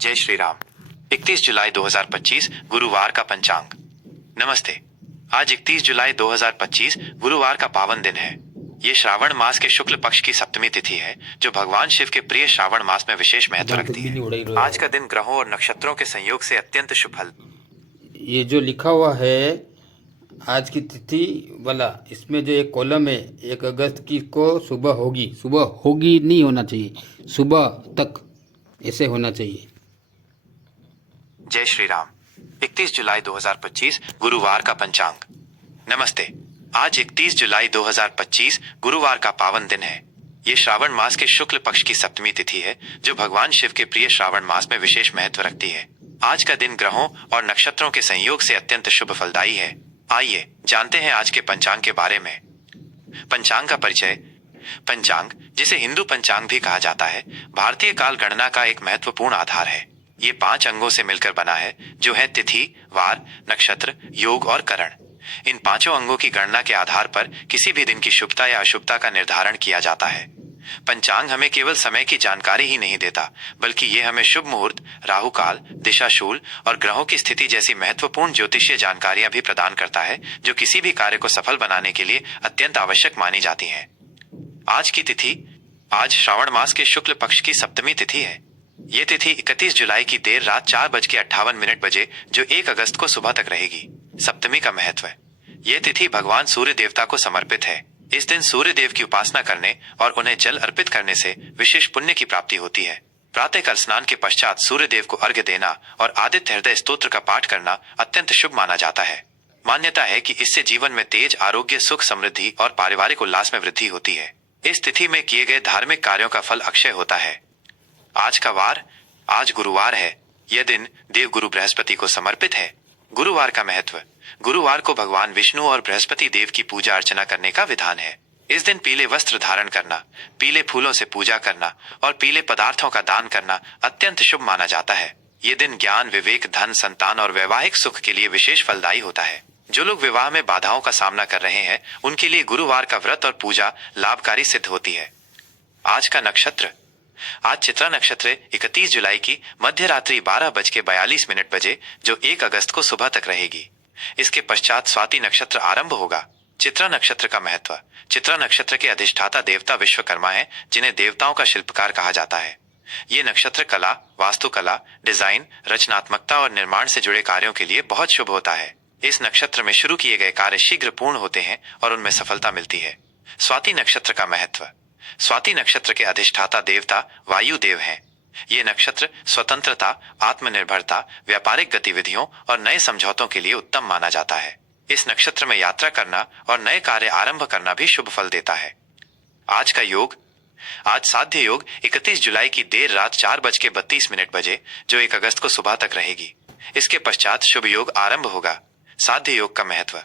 जय श्री राम। 31 जुलाई 2025 गुरुवार का पंचांग। नमस्ते। आज 31 जुलाई 2025 गुरुवार का पावन दिन है। ये श्रावण मास के शुक्ल पक्ष की सप्तमी तिथि है, जो भगवान शिव के प्रिय श्रावण मास में विशेष महत्व रखती है। आज का दिन ग्रहों और नक्षत्रों के संयोग से अत्यंत शुभ फल। ये जो लिखा हुआ है आज की तिथि वाला, इसमें जो एक कॉलम है 1 अगस्त की को सुबह होगी नहीं होना चाहिए, सुबह तक ऐसे होना चाहिए। जय श्री राम। 31 जुलाई 2025 गुरुवार का पंचांग। नमस्ते। आज 31 जुलाई 2025 गुरुवार का पावन दिन है। ये श्रावण मास के शुक्ल पक्ष की सप्तमी तिथि है, जो भगवान शिव के प्रिय श्रावण मास में विशेष महत्व रखती है। आज का दिन ग्रहों और नक्षत्रों के संयोग से अत्यंत शुभ फलदायी है। आइए जानते हैं आज के पंचांग के बारे में। पंचांग का परिचय। पंचांग, जिसे हिंदू पंचांग भी कहा जाता है, भारतीय काल गणना का एक महत्वपूर्ण आधार है। ये 5 अंगों से मिलकर बना है, जो है तिथि, वार, नक्षत्र, योग और करण। इन 5 अंगों की गणना के आधार पर किसी भी दिन की शुभता या अशुभता का निर्धारण किया जाता है। पंचांग हमें केवल समय की जानकारी ही नहीं देता, बल्कि ये हमें शुभ मुहूर्त, राहु काल, दिशाशूल और ग्रहों की स्थिति जैसी महत्वपूर्ण ज्योतिषीय जानकारियां भी प्रदान करता है, जो किसी भी कार्य को सफल बनाने के लिए अत्यंत आवश्यक मानी जाती हैं। आज की तिथि। आज श्रावण मास के शुक्ल पक्ष की सप्तमी तिथि है। ये तिथि 31 जुलाई की देर रात 4:58 बजे जो 1 अगस्त को सुबह तक रहेगी। सप्तमी का महत्व। ये तिथि भगवान सूर्य देवता को समर्पित है। इस दिन सूर्य देव की उपासना करने और उन्हें जल अर्पित करने से विशेष पुण्य की प्राप्ति होती है। प्रातःकाल स्नान के पश्चात सूर्य देव को अर्घ्य देना और आदित्य हृदय स्तोत्र का पाठ करना अत्यंत शुभ माना जाता है। मान्यता है कि इससे जीवन में तेज, आरोग्य, सुख, समृद्धि और पारिवारिक उल्लास में वृद्धि होती है। इस तिथि में किए गए धार्मिक कार्यों का फल अक्षय होता है। आज का वार। आज गुरुवार है। यह दिन देव गुरु बृहस्पति को समर्पित है। गुरुवार का महत्व। गुरुवार को भगवान विष्णु और बृहस्पति देव की पूजा अर्चना करने का विधान है। इस दिन पीले वस्त्र धारण करना, पीले फूलों से पूजा करना और पीले पदार्थों का दान करना अत्यंत शुभ माना जाता है। ये दिन ज्ञान, विवेक, धन, संतान और वैवाहिक सुख के लिए विशेष फलदायी होता है। जो लोग विवाह में बाधाओं का सामना कर रहे हैं, उनके लिए गुरुवार का व्रत और पूजा लाभकारी सिद्ध होती है। आज का नक्षत्र। आज चित्रा नक्षत्र 31 जुलाई की मध्य रात्रि 12:42 बजे जो 1 अगस्त को सुबह तक रहेगी। इसके पश्चात स्वाति नक्षत्र आरंभ होगा। चित्रा नक्षत्र का महत्व। चित्रा नक्षत्र के अधिष्ठाता देवता विश्वकर्मा हैं, जिन्हें देवताओं का शिल्पकार कहा जाता है। ये नक्षत्र कला, वास्तुकला, डिजाइन, रचनात्मकता और निर्माण से जुड़े कार्यों के लिए बहुत शुभ होता है। इस नक्षत्र में शुरू किए गए कार्य शीघ्र पूर्ण होते हैं और उनमें सफलता मिलती है। स्वाति नक्षत्र का महत्व। स्वाति नक्षत्र के अधिष्ठाता देवता वायु देव हैं। ये नक्षत्र स्वतंत्रता, आत्मनिर्भरता, व्यापारिक गतिविधियों और नए समझौतों के लिए उत्तम माना जाता है। इस नक्षत्र में यात्रा करना और नए कार्य आरंभ करना भी शुभ फल देता है। आज का योग। आज साध्य योग 31 जुलाई की देर रात 4:32 बजे जो 1 अगस्त को सुबह तक रहेगी। इसके पश्चात शुभ योग आरंभ होगा। साध्य योग का महत्व।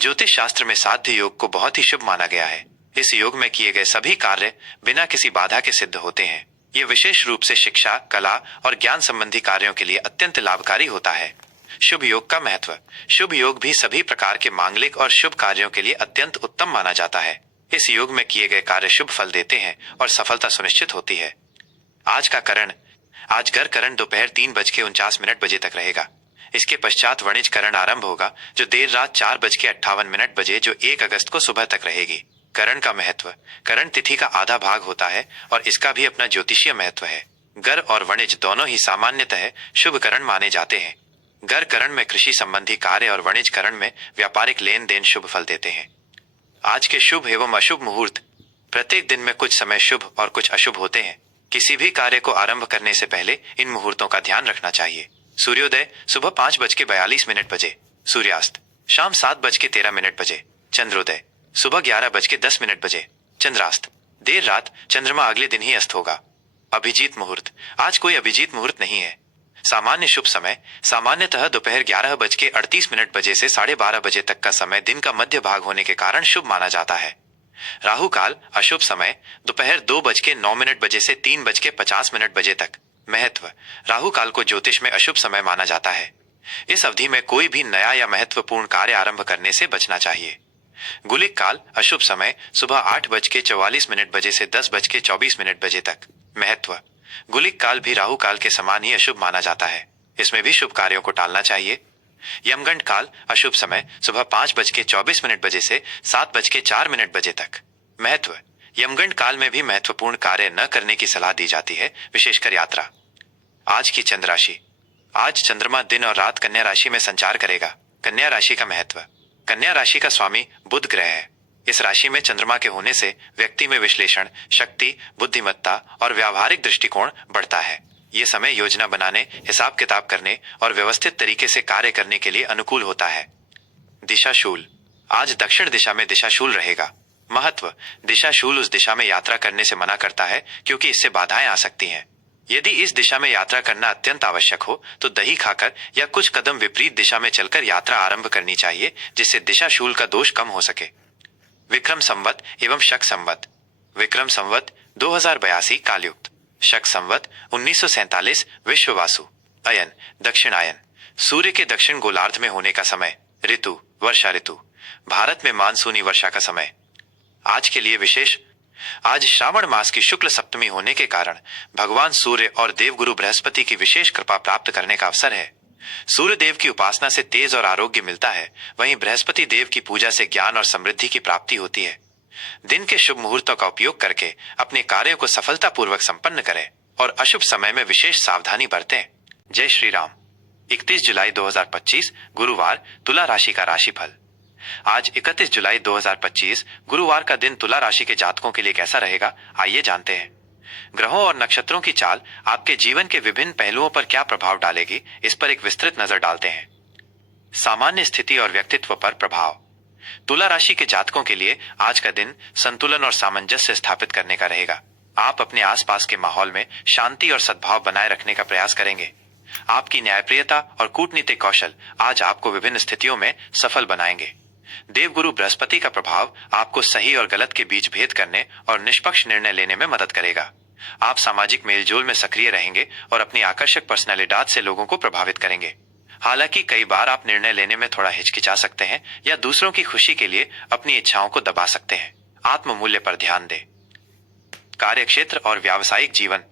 ज्योतिष शास्त्र में साध्य योग को बहुत ही शुभ माना गया है। इस योग में किए गए सभी कार्य बिना किसी बाधा के सिद्ध होते हैं। ये विशेष रूप से शिक्षा, कला और ज्ञान संबंधी कार्यों के लिए अत्यंत लाभकारी होता है। शुभ योग का महत्व। शुभ योग भी सभी प्रकार के मांगलिक और शुभ कार्यों के लिए अत्यंत उत्तम माना जाता है। इस योग में किए गए कार्य शुभ फल देते हैं और सफलता सुनिश्चित होती है। आज का करण। आज गर करण दोपहर 3:49 बजे तक रहेगा। इसके पश्चात वणिज करण आरंभ होगा, जो देर रात 4:58 बजे जो 1 अगस्त को सुबह तक रहेगी। करण का महत्व। करण तिथि का आधा भाग होता है और इसका भी अपना ज्योतिषीय महत्व है। गर और वणिज दोनों ही सामान्यतः शुभ करण माने जाते हैं। गर करण में कृषि संबंधी कार्य और वणिज करण में व्यापारिक लेन देन शुभ फल देते हैं। आज के शुभ एवं अशुभ मुहूर्त। प्रत्येक दिन में कुछ समय शुभ और कुछ अशुभ होते हैं। किसी भी कार्य को आरंभ करने से पहले इन मुहूर्तों का ध्यान रखना चाहिए। सूर्योदय सुबह 5:42 बजे। सूर्यास्त शाम 7:13 बजे। चंद्रोदय सुबह 11:10 बजे। चंद्रास्त देर रात, चंद्रमा अगले दिन ही अस्त होगा। अभिजीत मुहूर्त। आज कोई अभिजीत मुहूर्त नहीं है। सामान्य शुभ समय सामान्यतः दोपहर 11:38 बजे से 12:30 बजे तक का समय दिन का मध्य भाग होने के कारण शुभ माना जाता है। राहु काल अशुभ समय दोपहर 2:09 बजे से 3:50 बजे तक। महत्व। राहु काल को ज्योतिष में अशुभ समय माना जाता है। इस अवधि में कोई भी नया या महत्वपूर्ण कार्य आरंभ करने से बचना चाहिए। गुलिक काल अशुभ समय सुबह 8:44 बजे से 10:24 बजे तक। महत्व। गुलिक काल भी राहु काल के समान ही अशुभ माना जाता है। इसमें भी शुभ कार्यों को टालना चाहिए। यमगंड काल अशुभ समय सुबह 5:24 बजे से 7:04 बजे तक। महत्व, यमगंड काल में भी महत्वपूर्ण कार्य न करने की सलाह दी जाती है, विशेषकर यात्रा। आज की चंद्र राशि। आज चंद्रमा दिन और रात कन्या राशि में संचार करेगा। कन्या राशि का महत्व। कन्या राशि का स्वामी बुध ग्रह है। इस राशि में चंद्रमा के होने से व्यक्ति में विश्लेषण शक्ति, बुद्धिमत्ता और व्यावहारिक दृष्टिकोण बढ़ता है। ये समय योजना बनाने, हिसाब किताब करने और व्यवस्थित तरीके से कार्य करने के लिए अनुकूल होता है। दिशाशूल। आज दक्षिण दिशा में दिशाशूल रहेगा। महत्व, दिशाशूल उस दिशा में यात्रा करने से मना करता है क्योंकि इससे बाधाएं आ सकती हैं। यदि इस दिशा में यात्रा करना अत्यंत आवश्यक हो तो दही खाकर या कुछ कदम विपरीत दिशा में चलकर यात्रा आरंभ करनी चाहिए, जिससे दिशाशूल का दोष कम हो सके। विक्रम संवत एवं शक संवत। विक्रम संवत 2082 कालयुक्त, शक संवत 1947 विश्ववासु। अयन दक्षिणायन, सूर्य के दक्षिण गोलार्ध में होने का समय। ऋतु वर्षा ऋतु, भारत में मानसूनी वर्षा का समय। आज के लिए विशेष। आज श्रावण मास की शुक्ल सप्तमी होने के कारण भगवान सूर्य और देवगुरु बृहस्पति की विशेष कृपा प्राप्त करने का अवसर है। सूर्य देव की उपासना से तेज और आरोग्य मिलता है, वहीं बृहस्पति देव की पूजा से ज्ञान और समृद्धि की प्राप्ति होती है। दिन के शुभ मुहूर्तों का उपयोग करके अपने कार्यों को सफलतापूर्वक संपन्न करें और अशुभ समय में विशेष सावधानी बरतें। जय श्री राम। 31 जुलाई 2025 गुरुवार, तुला राशि का राशिफल। आज 31 जुलाई 2025 गुरुवार का दिन तुला राशि के जातकों के लिए कैसा रहेगा, आइए जानते हैं। ग्रहों और नक्षत्रों की चाल आपके जीवन के विभिन्न पहलुओं पर क्या प्रभाव डालेगी, इस पर एक विस्तृत नजर डालते हैं। सामान्य स्थिति और व्यक्तित्व पर प्रभाव। तुला राशि के जातकों के लिए आज का दिन संतुलन और सामंजस्य स्थापित करने का रहेगा। आप अपने आसपास के माहौल में शांति और सद्भाव बनाए रखने का प्रयास करेंगे। आपकी न्यायप्रियता और कूटनीतिक कौशल आज आपको विभिन्न स्थितियों में सफल बनाएंगे। देवगुरु बृहस्पति का प्रभाव आपको सही और गलत के बीच भेद करने और निष्पक्ष निर्णय लेने में मदद करेगा। आप सामाजिक मेलजोल में सक्रिय रहेंगे और अपनी आकर्षक पर्सनैलिटी से लोगों को प्रभावित करेंगे। हालांकि कई बार आप निर्णय लेने में थोड़ा हिचकिचा सकते हैं या दूसरों की खुशी के लिए अपनी इच्छाओं को दबा सकते हैं। आत्ममूल्य पर ध्यान दें। कार्यक्षेत्र और व्यावसायिक जीवन।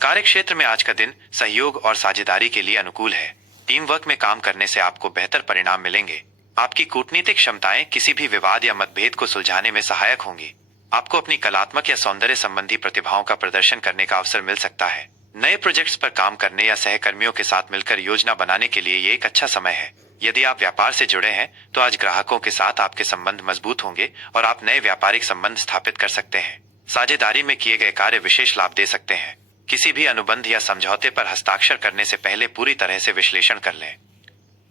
कार्यक्षेत्र में आज का दिन सहयोग और साझेदारी के लिए अनुकूल है। टीम वर्क में काम करने से आपको बेहतर परिणाम मिलेंगे। आपकी कूटनीतिक क्षमताएं किसी भी विवाद या मतभेद को सुलझाने में सहायक होंगी। आपको अपनी कलात्मक या सौंदर्य संबंधी प्रतिभाओं का प्रदर्शन करने का अवसर मिल सकता है। नए प्रोजेक्ट्स पर काम करने या सहकर्मियों के साथ मिलकर योजना बनाने के लिए ये एक अच्छा समय है। यदि आप व्यापार से जुड़े हैं तो आज ग्राहकों के साथ आपके संबंध मजबूत होंगे और आप नए व्यापारिक संबंध स्थापित कर सकते हैं। साझेदारी में किए गए कार्य विशेष लाभ दे सकते हैं। किसी भी अनुबंध या समझौते पर हस्ताक्षर करने से पहले पूरी तरह से विश्लेषण कर लें।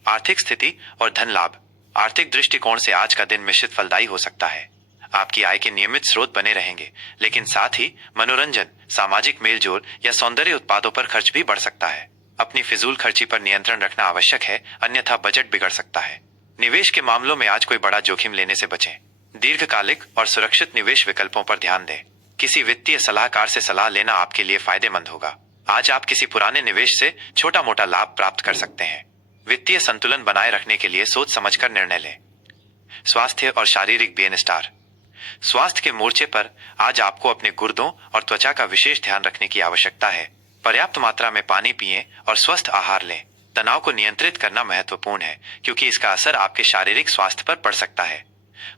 आर्थिक स्थिति और धन लाभ। आर्थिक दृष्टिकोण से आज का दिन मिश्रित फलदायी हो सकता है। आपकी आय के नियमित स्रोत बने रहेंगे, लेकिन साथ ही मनोरंजन, सामाजिक मेलजोल या सौंदर्य उत्पादों पर खर्च भी बढ़ सकता है। अपनी फिजूल खर्ची पर नियंत्रण रखना आवश्यक है, अन्यथा बजट बिगड़ सकता है। निवेश के मामलों में आज कोई बड़ा जोखिम लेने से बचें। दीर्घकालिक और सुरक्षित निवेश विकल्पों पर ध्यान दें। किसी वित्तीय सलाहकार से सलाह लेना आपके लिए फायदेमंद होगा। आज आप किसी पुराने निवेश से छोटा मोटा लाभ प्राप्त कर सकते हैं। वित्तीय संतुलन बनाए रखने के लिए सोच समझकर निर्णय लें। स्वास्थ्य और शारीरिक बेनिस्टार। स्वास्थ्य के मोर्चे पर आज आपको अपने गुर्दों और त्वचा का विशेष ध्यान रखने की आवश्यकता है। पर्याप्त मात्रा में पानी पिएं और स्वस्थ आहार लें। तनाव को नियंत्रित करना महत्वपूर्ण है, क्योंकि इसका असर आपके शारीरिक स्वास्थ्य पर पड़ सकता है।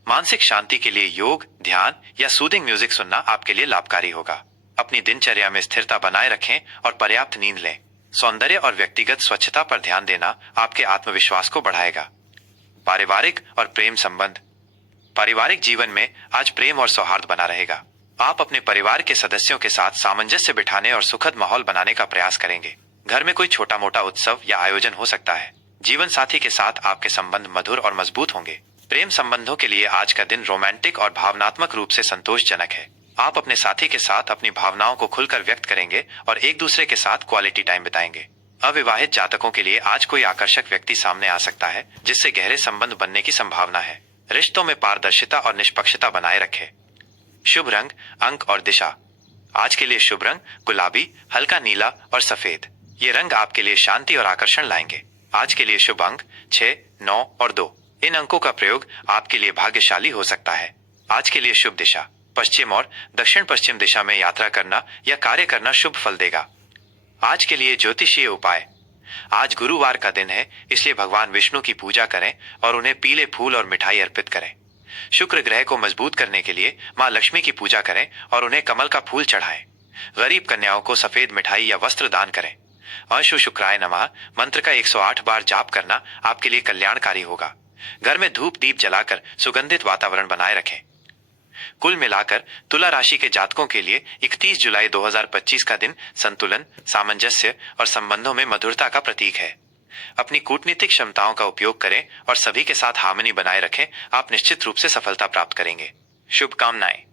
मानसिक शांति के लिए योग, ध्यान या सूदिंग म्यूजिक सुनना आपके लिए लाभकारी होगा। अपनी दिनचर्या में स्थिरता बनाए रखें और पर्याप्त नींद लें। सौंदर्य और व्यक्तिगत स्वच्छता पर ध्यान देना आपके आत्मविश्वास को बढ़ाएगा। पारिवारिक और प्रेम संबंध। पारिवारिक जीवन में आज प्रेम और सौहार्द बना रहेगा। आप अपने परिवार के सदस्यों के साथ सामंजस्य बिठाने और सुखद माहौल बनाने का प्रयास करेंगे। घर में कोई छोटा मोटा उत्सव या आयोजन हो सकता है। जीवन साथी के साथ आपके संबंध मधुर और मजबूत होंगे। प्रेम संबंधों के लिए आज का दिन रोमांटिक और भावनात्मक रूप से संतोषजनक है। आप अपने साथी के साथ अपनी भावनाओं को खुलकर व्यक्त करेंगे और एक दूसरे के साथ क्वालिटी टाइम बिताएंगे। अविवाहित जातकों के लिए आज कोई आकर्षक व्यक्ति सामने आ सकता है, जिससे गहरे संबंध बनने की संभावना है। रिश्तों में पारदर्शिता और निष्पक्षता बनाए रखें। शुभ रंग, अंक और दिशा। आज के लिए शुभ रंग गुलाबी, हल्का नीला और सफेद। ये रंग आपके लिए शांति और आकर्षण लाएंगे। आज के लिए शुभ अंक 6, 9 और 2। इन अंकों का प्रयोग आपके लिए भाग्यशाली हो सकता है। आज के लिए शुभ दिशा पश्चिम और दक्षिण पश्चिम दिशा में यात्रा करना या कार्य करना शुभ फल देगा। आज के लिए ज्योतिषीय उपाय। आज गुरुवार का दिन है, इसलिए भगवान विष्णु की पूजा करें और उन्हें पीले फूल और मिठाई अर्पित करें। शुक्र ग्रह को मजबूत करने के लिए मां लक्ष्मी की पूजा करें और उन्हें कमल का फूल चढ़ाएं। गरीब कन्याओं को सफेद मिठाई या वस्त्र दान करें। अंशु शुक्राय नमः मंत्र का 108 बार जाप करना आपके लिए कल्याणकारी होगा। घर में धूप दीप जलाकर सुगंधित वातावरण बनाए रखें। कुल मिलाकर तुला राशि के जातकों के लिए 31 जुलाई 2025 का दिन संतुलन, सामंजस्य और संबंधों में मधुरता का प्रतीक है। अपनी कूटनीतिक क्षमताओं का उपयोग करें और सभी के साथ हार्मनी बनाए रखें। आप निश्चित रूप से सफलता प्राप्त करेंगे। शुभकामनाएं।